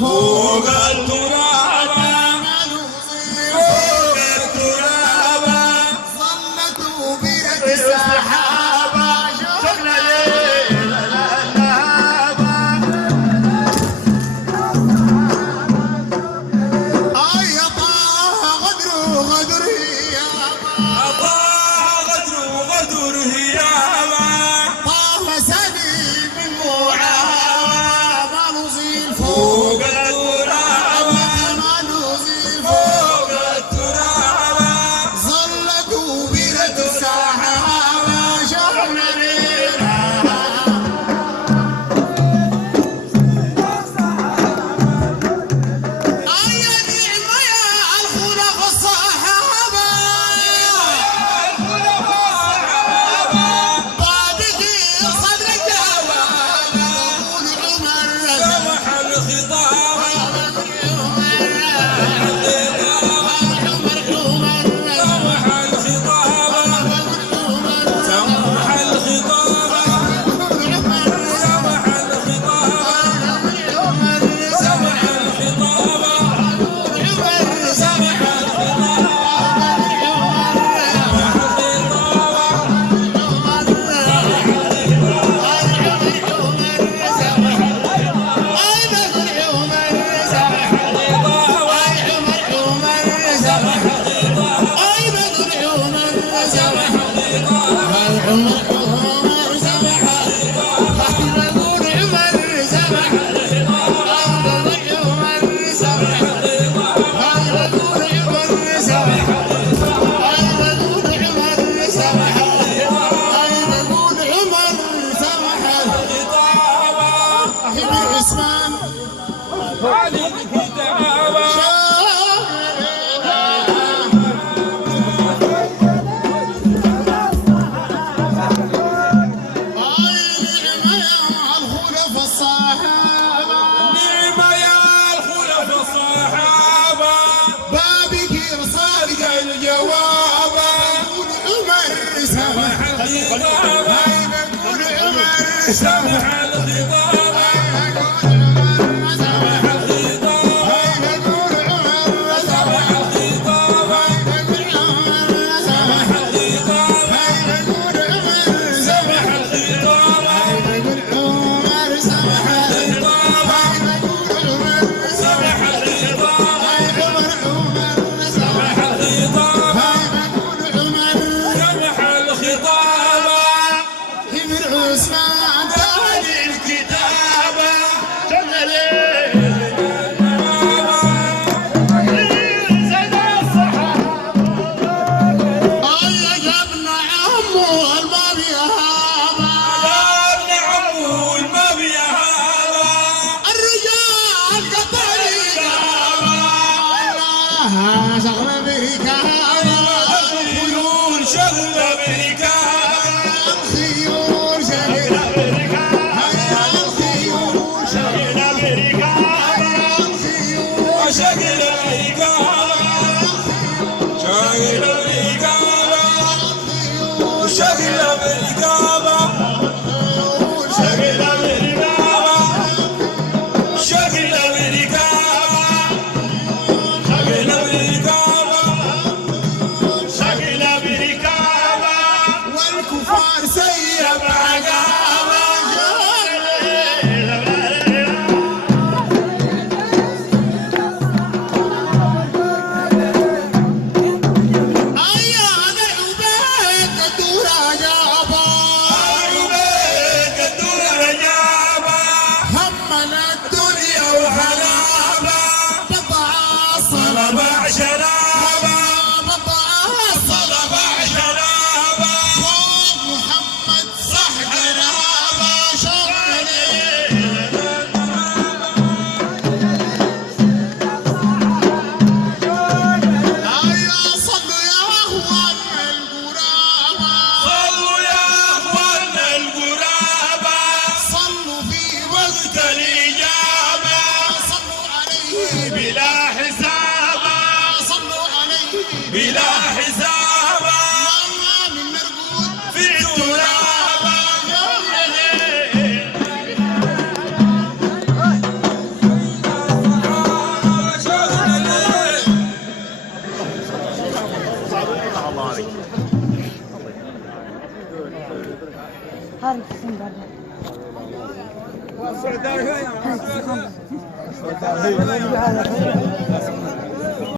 فوق التراب فوق التراب ظلت بيد السحابة شغل ليل الألهاب أي طه غدر غدر هيابا طه غدر غدر هيابا طه سليم المعاب ما نزيل فوق التراب ما نزيل فوق التراب ظلت بيد السحابة شغل ليلها أي نعمة يا الخلق الصحابة بعدك صدر الجواب يقول عمر سمح الخطاب سمح الخطاب سمح الخطاب سمح الخطاب سمح الخطاب سمح علي الكتابة نعمة يا الخلف الصحابة بابك صادق الجواب عمر سمح الخطاب سمح الخطاب سمح الخطاب سمح الخطاب سمح الخطاب سمح الخطاب سمح الخطاب سمح الخطاب سمح الخطاب سمح الخطاب ابن عثمان تالي الكتابة شغل أمريكا الخيول شغل أمريكا الخيول شغل أمريكا الخيول شغل أمريكا الخيول شغل أمريكا شغل أمريكا شغل أمريكا شغل أمريكا شغل أمريكا والكفار سيب عقابة أيا أنا عبيد قدور عجابة عبيد قدور عجابة همنا الدنيا وحلابة بضع الصلبة شرابة بضع الصلبة شرابة فوق محمد صح قرابة شغلي أيا صلوا يا أخوان القرابة صلوا يا أخوان القرابة صلوا في وقت الإجابة صلوا عليه بلا حساب صلوا عليه بلا حساب من مرقود في التراب السعودية